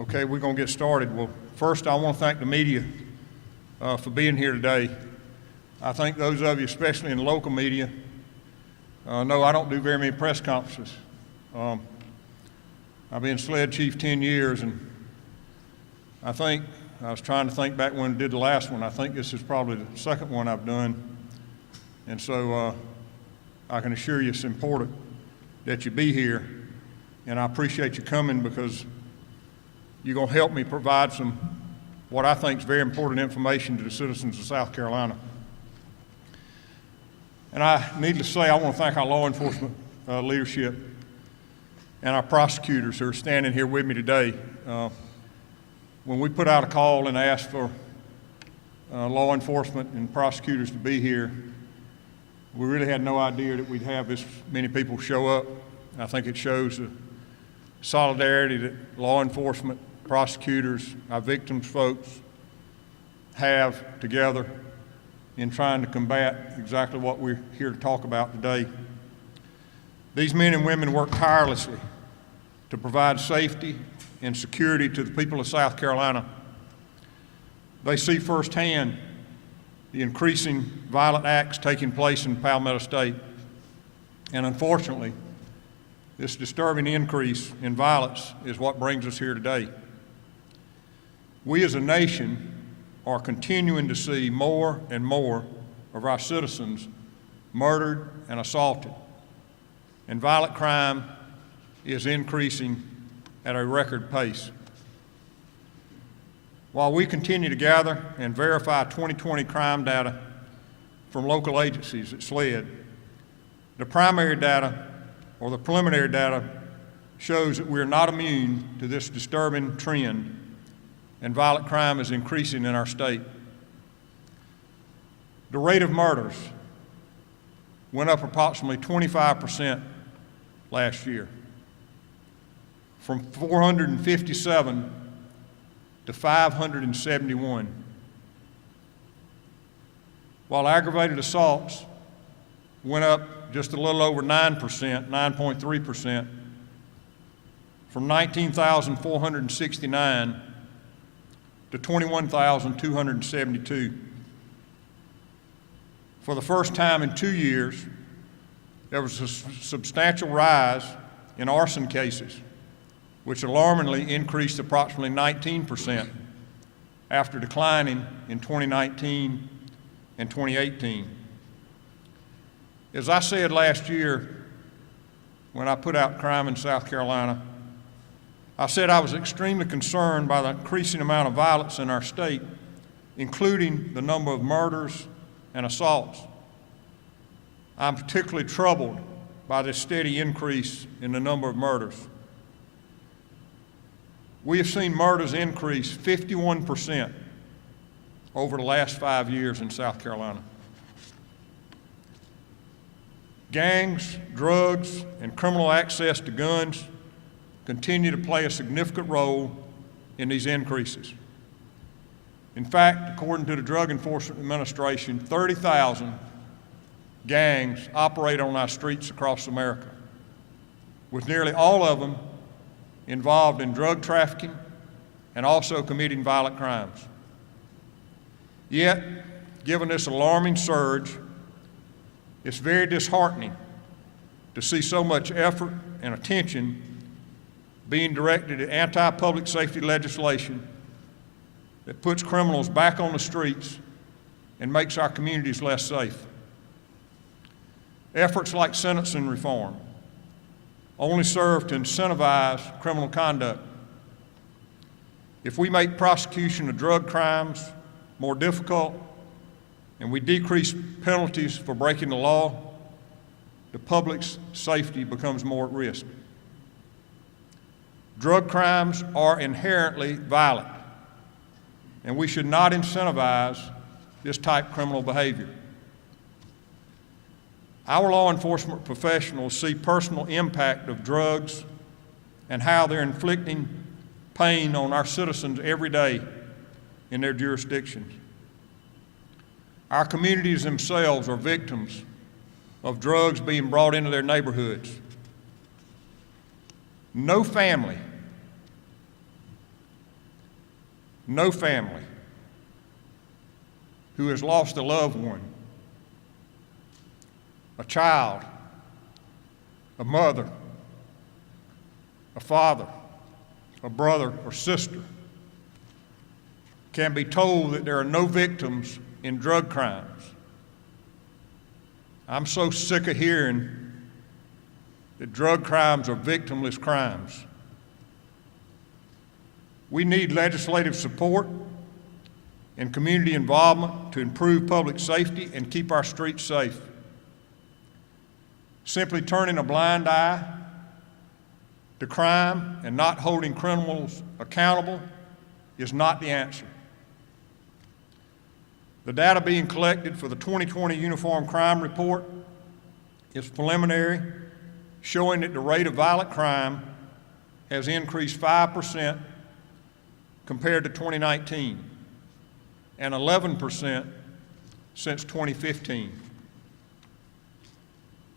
Okay, we're going to get started. Well, first I want to thank the media for being here today. I think those of you, especially in the local media, know I don't do very many press conferences. I've been SLED chief 10 years, and I was trying to think back when I did the last one. I think this is probably the second one I've done. And so I can assure you it's important that you be here, and I appreciate you coming because you're going to help me provide some what I think is very important information to the citizens of South Carolina. And needless to say, I want to thank our law enforcement leadership and our prosecutors who are standing here with me today. When we put out a call and asked for law enforcement and prosecutors to be here, we really had no idea that we'd have this many people show up. I think it shows the solidarity that law enforcement, prosecutors, our victims folks have together in trying to combat exactly what we're here to talk about today. These men and women work tirelessly to provide safety and security to the people of South Carolina. They see firsthand the increasing violent acts taking place in Palmetto State. And unfortunately, this disturbing increase in violence is what brings us here today. We as a nation are continuing to see more and more of our citizens murdered and assaulted. And violent crime is increasing at a record pace. While we continue to gather and verify 2020 crime data from local agencies at SLED, the primary data or the preliminary data shows that we are not immune to this disturbing trend, and violent crime is increasing in our state. The rate of murders went up approximately 25% last year, from 457 to 571, while aggravated assaults went up just a little over 9%, 9.3%, from 19,469 to 21,272. For the first time in 2 years, there was a substantial rise in arson cases, which alarmingly increased approximately 19% after declining in 2019 and 2018. As I said last year when I put out Crime in South Carolina, I said I was extremely concerned by the increasing amount of violence in our state, including the number of murders and assaults. I'm particularly troubled by this steady increase in the number of murders. We have seen murders increase 51% over the last 5 years in South Carolina. Gangs, drugs, and criminal access to guns continue to play a significant role in these increases. In fact, according to the Drug Enforcement Administration, 30,000 gangs operate on our streets across America, with nearly all of them involved in drug trafficking and also committing violent crimes. Yet, given this alarming surge, it's very disheartening to see so much effort and attention being directed at anti-public safety legislation that puts criminals back on the streets and makes our communities less safe. Efforts like sentencing reform only serve to incentivize criminal conduct. If we make prosecution of drug crimes more difficult and we decrease penalties for breaking the law, the public's safety becomes more at risk. Drug crimes are inherently violent, and we should not incentivize this type of criminal behavior. Our law enforcement professionals see personal impact of drugs and how they're inflicting pain on our citizens every day in their jurisdictions. Our communities themselves are victims of drugs being brought into their neighborhoods. No family no family who has lost a loved one, a child, a mother, a father, a brother or sister, can be told that there are no victims in drug crimes. I'm so sick of hearing that drug crimes are victimless crimes. We need legislative support and community involvement to improve public safety and keep our streets safe. Simply turning a blind eye to crime and not holding criminals accountable is not the answer. The data being collected for the 2020 Uniform Crime Report is preliminary, showing that the rate of violent crime has increased 5% compared to 2019 and 11% since 2015.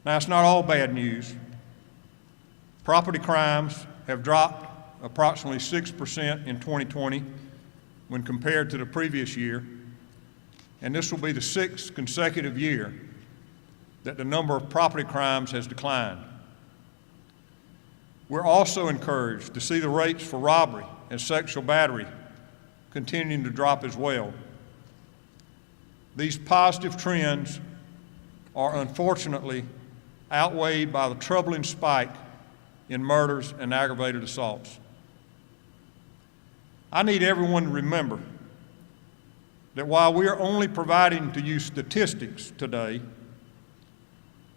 Now, it's not all bad news. Property crimes have dropped approximately 6% in 2020 when compared to the previous year, and this will be the 6th consecutive year that the number of property crimes has declined. We're also encouraged to see the rates for robbery and sexual battery continuing to drop as well. These positive trends are unfortunately outweighed by the troubling spike in murders and aggravated assaults. I need everyone to remember that while we are only providing to you statistics today,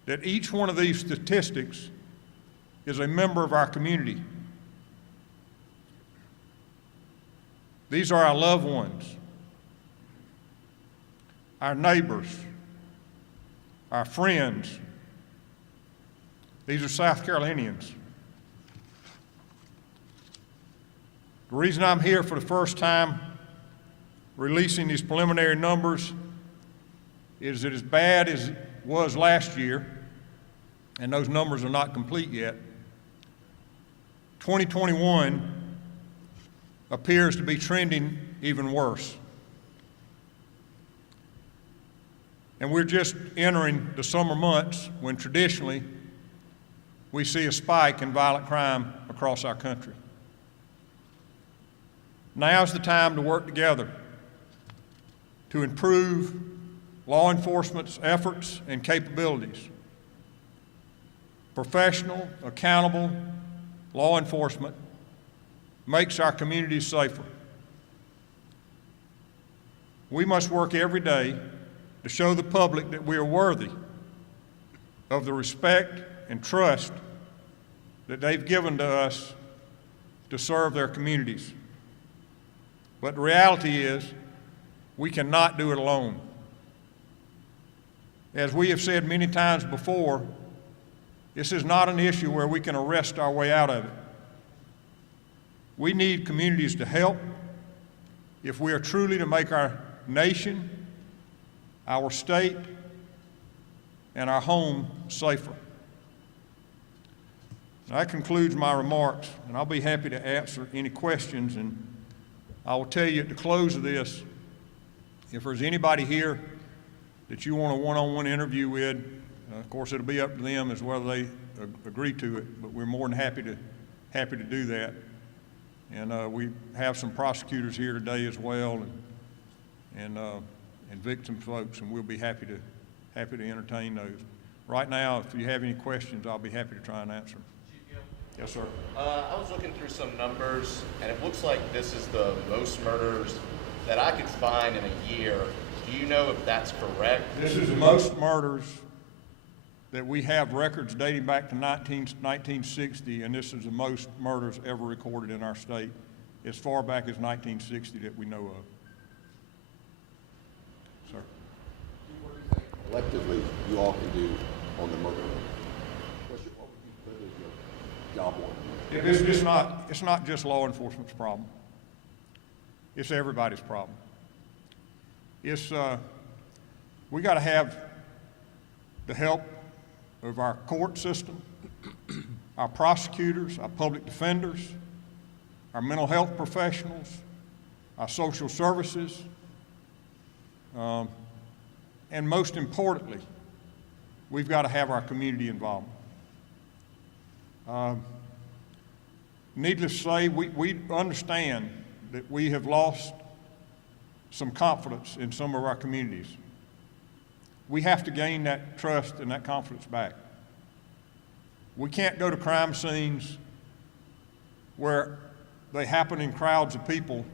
that each one of these statistics is a member of our community. These are our loved ones, our neighbors, our friends. These are South Carolinians. The reason I'm here for the first time releasing these preliminary numbers is that as bad as it was last year, and those numbers are not complete yet, 2021 appears to be trending even worse. And we're just entering the summer months when traditionally we see a spike in violent crime across our country. Now's the time to work together to improve law enforcement's efforts and capabilities. Professional, accountable law enforcement makes our communities safer. We must work every day to show the public that we are worthy of the respect and trust that they've given to us to serve their communities. But the reality is, we cannot do it alone. As we have said many times before, this is not an issue where we can arrest our way out of it. We need communities to help if we are truly to make our nation, our state, and our home safer. That concludes my remarks, and I'll be happy to answer any questions. And I will tell you at the close of this, if there's anybody here that you want a one-on-one interview with, of course it'll be up to them as whether they agree to it, but we're more than happy to do that. And we have some prosecutors here today as well, and victim folks, and we'll be happy to entertain those. Right now, if you have any questions, I'll be happy to try and answer them. Yes, sir. I was looking through some numbers, and it looks like this is the most murders that I could find in a year. Do you know if that's correct? This is the most murders that we have records dating back to 1960, and this is the most murders ever recorded in our state as far back as 1960 that we know of. Sir. What do you think collectively you all can do on the murder rate? What would you put as your job order? It's not just law enforcement's problem. It's everybody's problem. We got to have the help of our court system, our prosecutors, our public defenders, our mental health professionals, our social services, and most importantly, we've got to have our community involvement. Needless to say, we understand that we have lost some confidence in some of our communities. We have to gain that trust and that confidence back. We can't go to crime scenes where they happen in crowds of people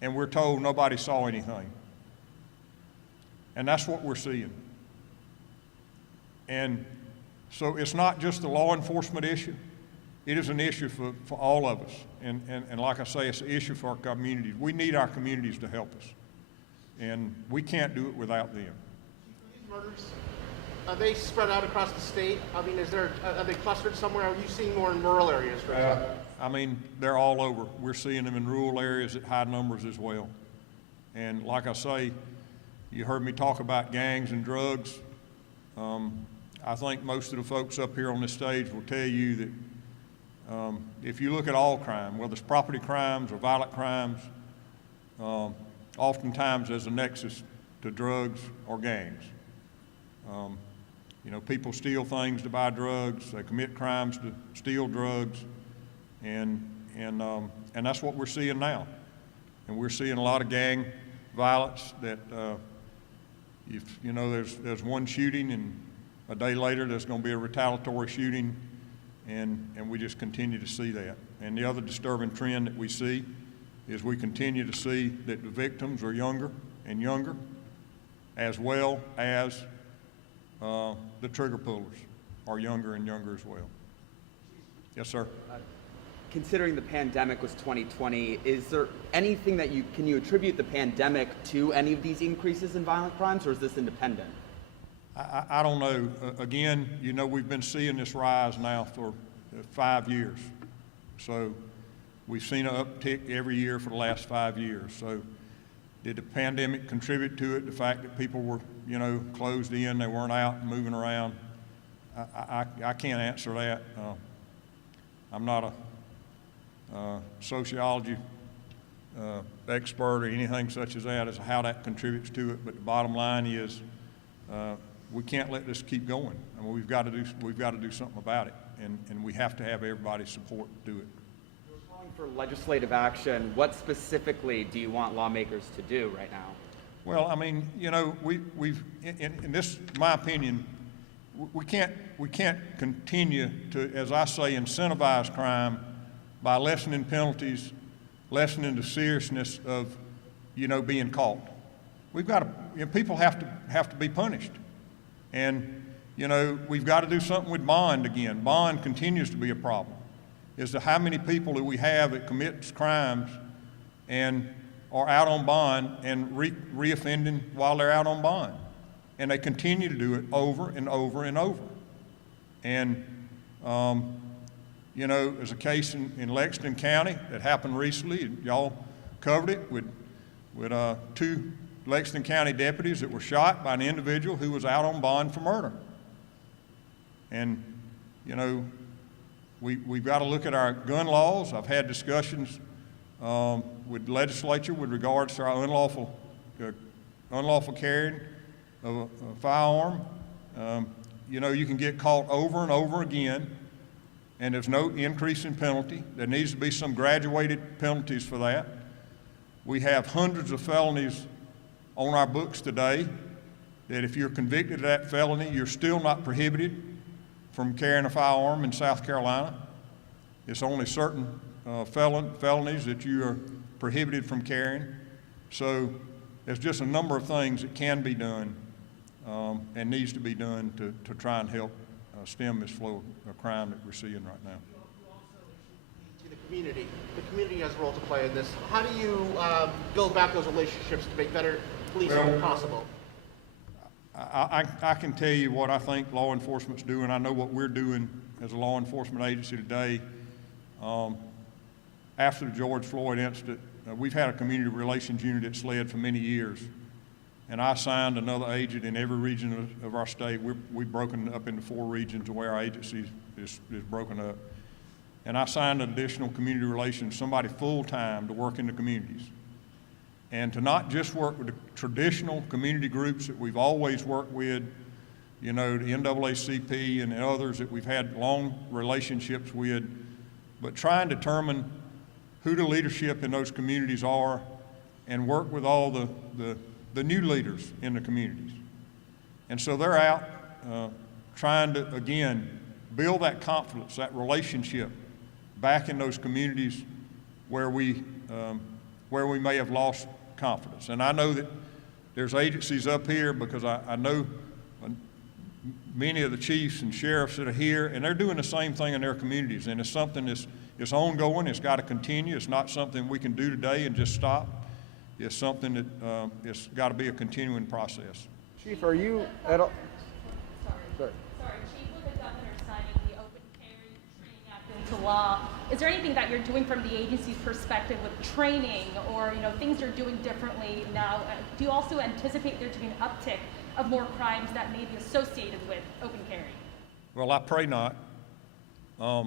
and we're told nobody saw anything. And that's what we're seeing. And so it's not just a law enforcement issue. It is an issue for all of us. And like I say, it's an issue for our communities. We need our communities to help us. And we can't do it without them. These murders, are they spread out across the state? I mean, are they clustered somewhere? Are you seeing more in rural areas, for example? I mean, they're all over. We're seeing them in rural areas at high numbers as well. And like I say, you heard me talk about gangs and drugs. I think most of the folks up here on this stage will tell you that if you look at all crime, whether it's property crimes or violent crimes, oftentimes there's a nexus to drugs or gangs. You know, people steal things to buy drugs. They commit crimes to steal drugs, and that's what we're seeing now. And we're seeing a lot of gang violence that, if you know, there's one shooting, and a day later there's going to be a retaliatory shooting, and we just continue to see that. And the other disturbing trend that we see is we continue to see that the victims are younger and younger, as well as the trigger pullers are younger and younger as well. Yes, sir. Considering the pandemic was 2020, is there anything that can you attribute the pandemic to any of these increases in violent crimes, or is this independent? I don't know. Again, you know, we've been seeing this rise now for 5 years. So we've seen an uptick every year for the last 5 years. So did the pandemic contribute to it? The fact that people were, you know, closed in, they weren't out and moving around? I can't answer that. I'm not a sociology expert or anything such as that as to how that contributes to it. But the bottom line is, we can't let this keep going. I mean, we've got to do something about it, and we have to have everybody's support to do it. You're calling for legislative action. What specifically do you want lawmakers to do right now? Well, I mean, you know, we've in this, my opinion, we can't continue to, as I say, incentivize crime by lessening penalties, lessening the seriousness of, you know, being caught. We've got to, you know, people have to be punished. And, you know, we've got to do something with bond again. Bond continues to be a problem. As to how many people that we have that commits crimes and are out on bond and reoffending while they're out on bond. And they continue to do it over and over and over. And, you know, there's a case in Lexington County that happened recently, and y'all covered it with 2 Lexington County deputies that were shot by an individual who was out on bond for murder. And, you know, we've got to look at our gun laws. I've had discussions with the legislature with regards to our unlawful carrying of a firearm. You know, you can get caught over and over again, and there's no increase in penalty. There needs to be some graduated penalties for that. We have hundreds of felonies on our books today that if you're convicted of that felony, you're still not prohibited from carrying a firearm in South Carolina. It's only certain felonies that you are prohibited from carrying. So there's just a number of things that can be done and needs to be done to try and help stem this flow of crime that we're seeing right now. The community has a role to play in this. How do you build back those relationships to make better policing possible? I can tell you what I think law enforcement's doing. I know what we're doing as a law enforcement agency today. After the George Floyd incident, we've had a community relations unit that's led for many years. And I assigned another agent in every region of our state. We've broken up into 4 regions where our agency is broken up. And I signed an additional community relations, somebody full-time to work in the communities. and to not just work with the traditional community groups that we've always worked with, you know, the NAACP and others that we've had long relationships with, but try and determine who the leadership in those communities are and work with all the new leaders in the communities. And so they're out trying to, again, build that confidence, that relationship back in those communities where we may have lost confidence. And I know that there's agencies up here, because I know many of the chiefs and sheriffs that are here, and they're doing the same thing in their communities. And it's something that's ongoing. It's got to continue. It's not something we can do today and just stop. It's something that it's got to be a continuing process. Chief, are you at all? Sorry, Chief, with the governor signing the Open Carry Training Act into law, is there anything that you're doing from the agency's perspective with training, or things you're doing differently now? Do you also anticipate there to be an uptick of more crimes that may be associated with open carry? Well, I pray not. I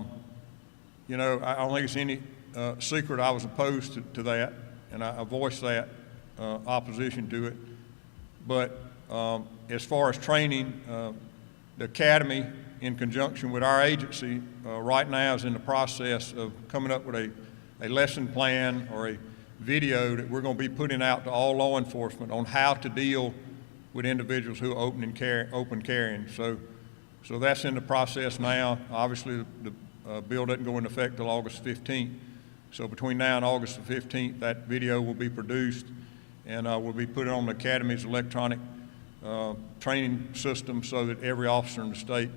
don't think it's any secret I was opposed to that, and I voiced that opposition to it. But as far as training, the Academy, in conjunction with our agency, right now is in the process of coming up with a lesson plan or a video that we're going to be putting out to all law enforcement on how to deal with individuals who are open carrying. So that's in the process now. Obviously, the bill doesn't go into effect till August 15th. So between now and August the 15th, that video will be produced, and will be put on the Academy's electronic training system, so that every officer in the state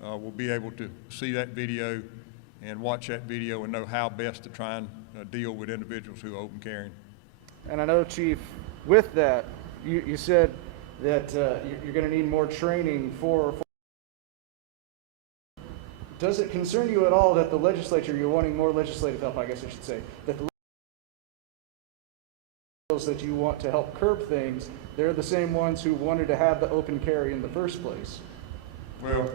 will be able to see that video and watch that video and know how best to try and deal with individuals who are open carrying. And I know, Chief, with that, you said that you're going to need more training for. Does it concern you at all that the legislature, you're wanting more legislative help, I guess I should say, that the those that you want to help curb things, they're the same ones who wanted to have the open carry in the first place? Well,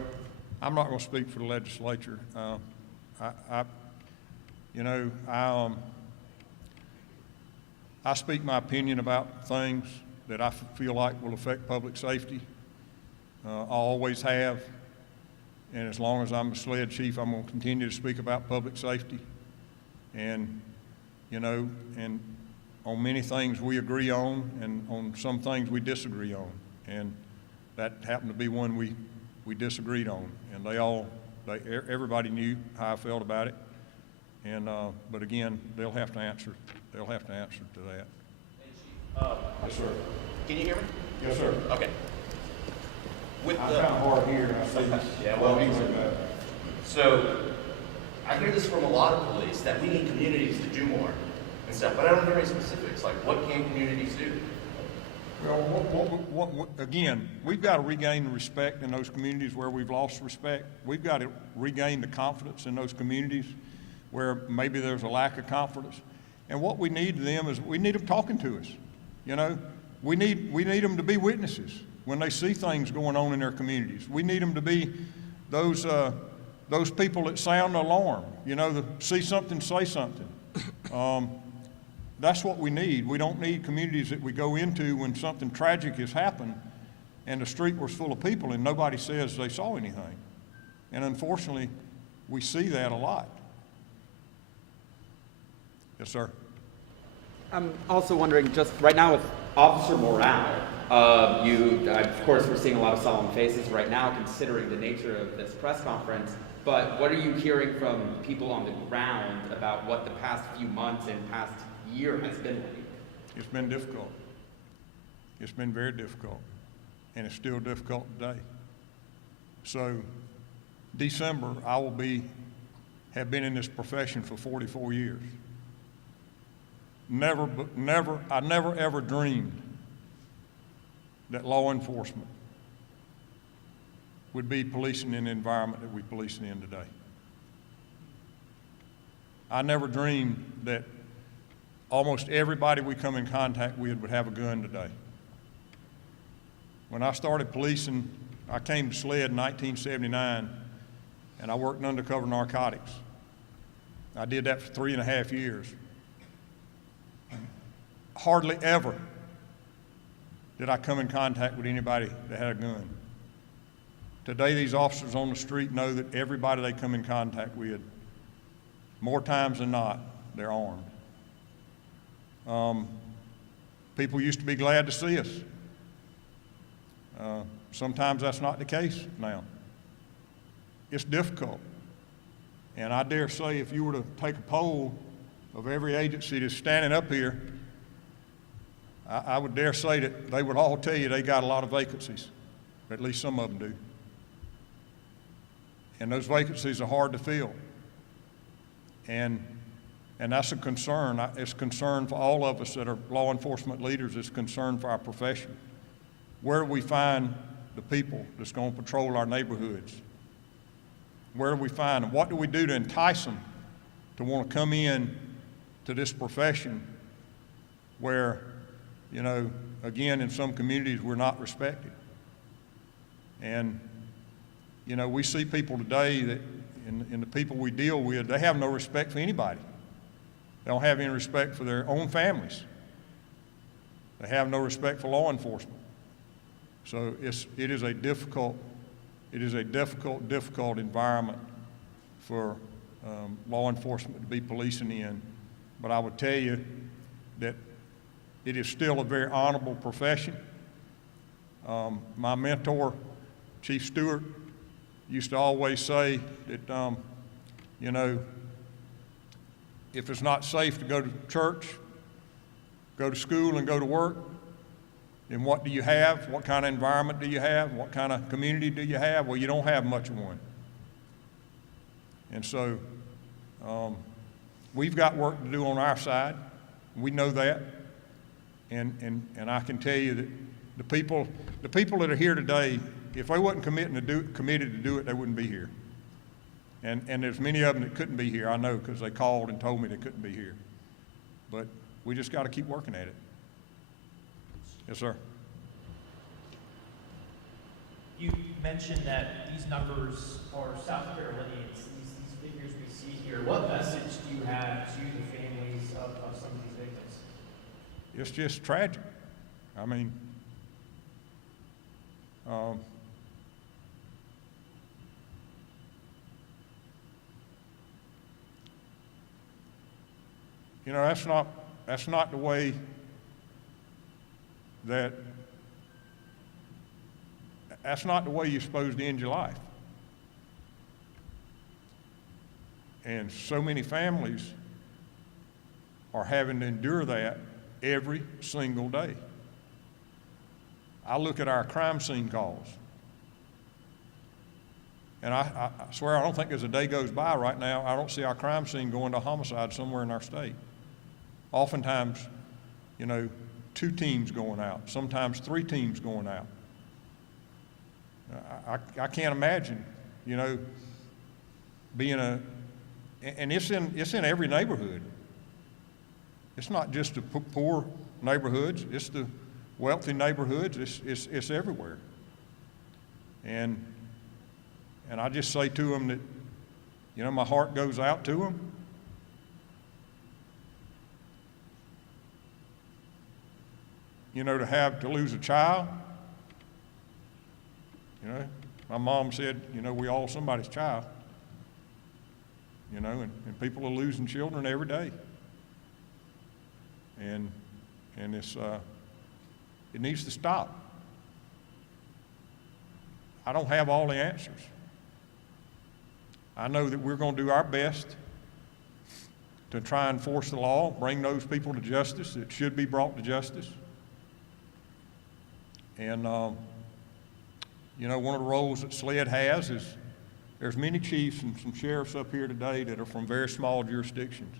I'm not going to speak for the legislature. I speak my opinion about things that I feel like will affect public safety. I always have, and as long as I'm a SLED chief, I'm going to continue to speak about public safety. And on many things we agree on, and on some things we disagree on. And that happened to be one we disagreed on. And everybody knew how I felt about it. And but again, they'll have to answer to that. Yes, sir. Can you hear me? Yes, sir. Okay. With I'm the kind of hard here. I see this. Yeah, well, so I hear this from a lot of police, that we need communities to do more and stuff, but I don't hear any specifics. Like, what can communities do? Well, again, we've got to regain the respect in those communities where we've lost respect. We've got to regain the confidence in those communities where maybe there's a lack of confidence. And what we need them is we need them talking to us. We need them to be witnesses when they see things going on in their communities. We need them to be those people that sound the alarm. See something, say something. That's what we need. We don't need communities that we go into when something tragic has happened and the street was full of people and nobody says they saw anything. And unfortunately, we see that a lot. Yes, sir. I'm also wondering, just right now with officer morale, of course, we're seeing a lot of solemn faces right now considering the nature of this press conference, but what are you hearing from people on the ground about what the past few months and past year has been like? It's been difficult. It's been very difficult, and it's still difficult today. So, December, I have been in this profession for 44 years. I never ever dreamed that law enforcement would be policing in the environment that we police in today. I never dreamed that almost everybody we come in contact with would have a gun today. When I started policing, I came to SLED in 1979, and I worked in undercover narcotics. I did that for 3.5 years. hardly ever did I come in contact with anybody that had a gun. Today, these officers on the street know that everybody they come in contact with, more times than not, they're armed. People used to be glad to see us. Sometimes that's not the case now. It's difficult. And I dare say if you were to take a poll of every agency that's standing up here, I would dare say that they would all tell you they got a lot of vacancies. At least some of them do. And those vacancies are hard to fill. And that's a concern. It's a concern for all of us that are law enforcement leaders. It's a concern for our profession. Where do we find the people that's going to patrol our neighborhoods? Where do we find them? What do we do to entice them to want to come in to this profession where, you know, again, in some communities we're not respected? And, you know, we see people today that, in the people we deal with, they have no respect for anybody. They don't have any respect for their own families. They have no respect for law enforcement. So it is a difficult environment for law enforcement to be policing in. But I would tell you that it is still a very honorable profession. My mentor, Chief Stewart, used to always say that, you know, if it's not safe to go to church, go to school, and go to work, then what do you have? What kind of environment do you have? What kind of community do you have? Well, you don't have much of one. And so we've got work to do on our side. We know that. And I can tell you that the people that are here today, if they wasn't committed to do it, they wouldn't be here. And there's many of them that couldn't be here, I know, because they called and told me they couldn't be here. But we just got to keep working at it. Yes, sir. You mentioned that these numbers are South Carolinians, these figures we see here. What message do you have to the families of some of these victims? It's just tragic. I mean, you know, that's not the way that's not the way you're supposed to end your life. And so many families are having to endure that every single day. I look at our crime scene calls, and I swear I don't think there's a day goes by right now I don't see our crime scene going to homicide somewhere in our state. Oftentimes, you know, 2 teams going out, sometimes 3 teams going out. I can't imagine, you know, being and it's in every neighborhood. It's not just the poor neighborhoods, it's the wealthy neighborhoods, it's everywhere. And I just say to them that, you know, my heart goes out to them. You know, to lose a child. You know, my mom said, you know, we all somebody's child. You know, and people are losing children every day. And it needs to stop. I don't have all the answers. I know that we're going to do our best to try and enforce the law, bring those people to justice that should be brought to justice. And, you know, one of the roles that SLED has is there's many chiefs and some sheriffs up here today that are from very small jurisdictions.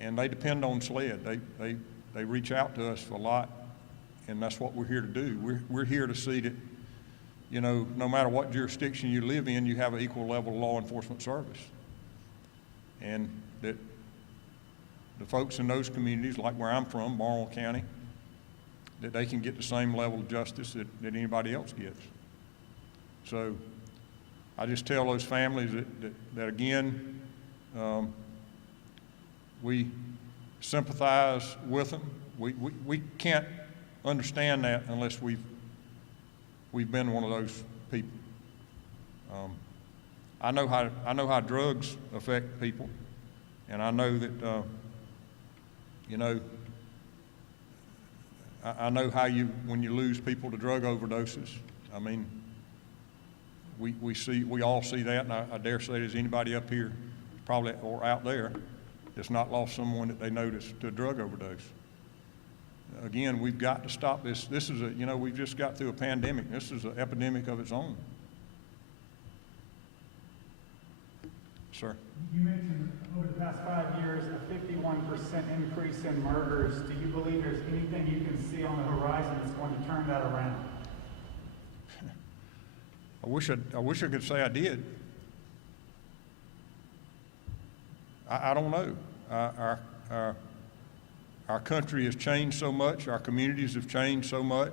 And they depend on SLED. They reach out to us for a lot, and that's what we're here to do. We're here to see that, you know, no matter what jurisdiction you live in, you have an equal level of law enforcement service. And that the folks in those communities, like where I'm from, Barnwell County, that they can get the same level of justice that anybody else gets. So I just tell those families that again, we sympathize with them. We can't understand that unless we've been one of those people. I know how drugs affect people, and I know that I know how when you lose people to drug overdoses. I mean, we all see that, and I dare say there's anybody up here, probably or out there, that's not lost someone that they noticed to a drug overdose. Again, we've got to stop this. This is we've just got through a pandemic. This is an epidemic of its own. Sir. You mentioned over the past 5 years a 51% increase in murders. Do you believe there's anything you can see on the horizon that's going to turn that around? I wish I could say I did. I don't know. Our country has changed so much. Our communities have changed so much.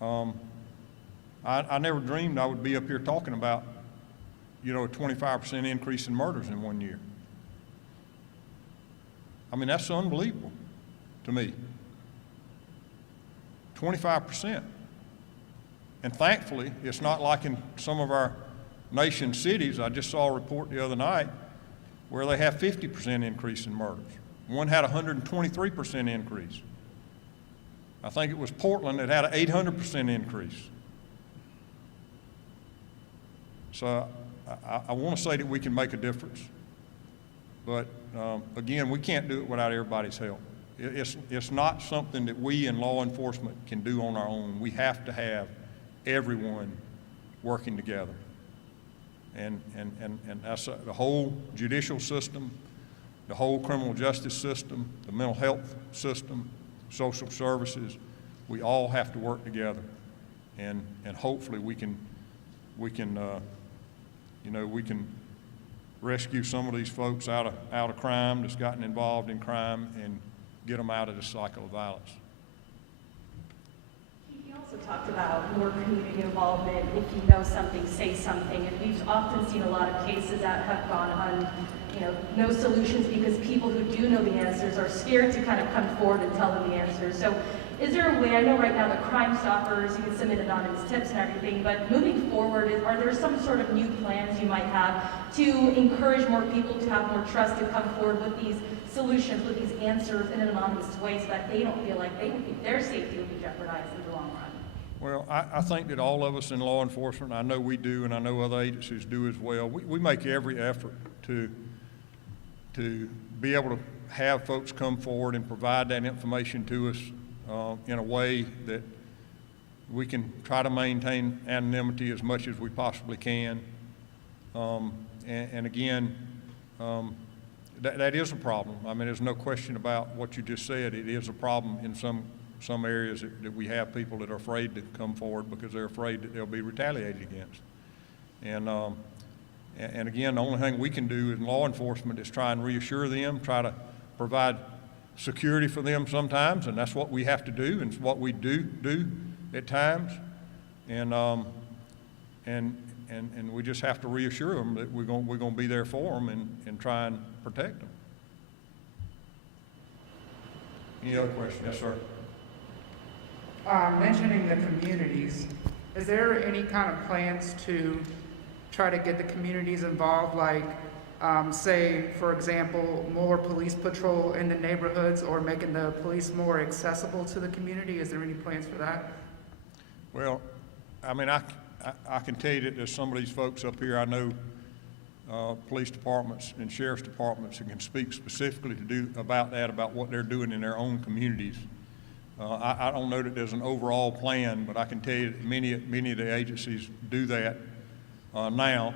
I never dreamed I would be up here talking about, a 25% increase in murders in 1 year. I mean, that's unbelievable to me. 25%. And thankfully, it's not like in some of our nation's cities. I just saw a report the other night where they have 50% increase in murders. One had a 123% increase. I think it was Portland that had an 800% increase. So I want to say that we can make a difference. But again, we can't do it without everybody's help. It's not something that we in law enforcement can do on our own. We have to have everyone working together. And that's the whole judicial system, the whole criminal justice system, the mental health system, social services. We all have to work together, and hopefully we can rescue some of these folks out of crime that's gotten involved in crime and get them out of the cycle of violence. You also talked about more community involvement. If you know something, say something. And we've often seen a lot of cases that have gone on, no solutions because people who do know the answers are scared to kind of come forward and tell them the answers. So is there a way, I know right now that Crime Stoppers, you can submit anonymous tips and everything, but moving forward, are there some sort of new plans you might have to encourage more people to have more trust to come forward with these solutions, with these answers in an anonymous way so that they don't feel like their safety would be jeopardized in the long run? Well, I think that all of us in law enforcement, I know we do, and I know other agencies do as well, we make every effort to be able to have folks come forward and provide that information to us in a way that we can try to maintain anonymity as much as we possibly can. And again, that is a problem. I mean, there's no question about what you just said. It is a problem in some areas that we have people that are afraid to come forward because they're afraid that they'll be retaliated against. And again, the only thing we can do in law enforcement is try and reassure them, try to provide security for them sometimes, and that's what we have to do, and it's what we do at times. And we just have to reassure them that we're going to be there for them and try and protect them. Any other questions? Yes, sir. Mentioning the communities, is there any kind of plans to try to get the communities involved, like say, for example, more police patrol in the neighborhoods or making the police more accessible to the community? Is there any plans for that? Well, I mean, I can tell you that there's some of these folks up here, I know police departments and sheriff's departments that can speak specifically about what they're doing in their own communities. I don't know that there's an overall plan, but I can tell you that many of the agencies do that now.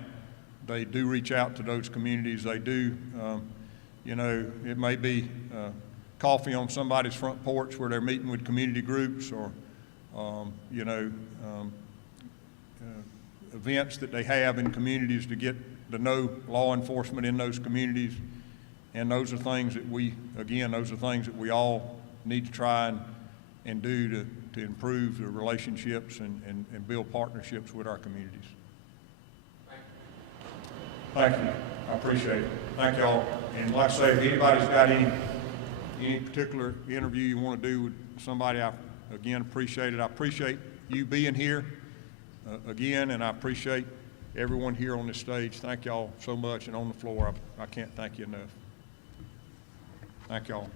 They do reach out to those communities. They do, it may be coffee on somebody's front porch where they're meeting with community groups, or, events that they have in communities to get to know law enforcement in those communities. And those are things that we all need to try and do to improve the relationships and build partnerships with our communities. Thank you. I appreciate it. Thank y'all. And like I say, if anybody's got any any particular interview you want to do with somebody, I again appreciate it. I appreciate you being here again, and I appreciate everyone here on this stage. Thank y'all so much, and on the floor, I can't thank you enough. Thank y'all.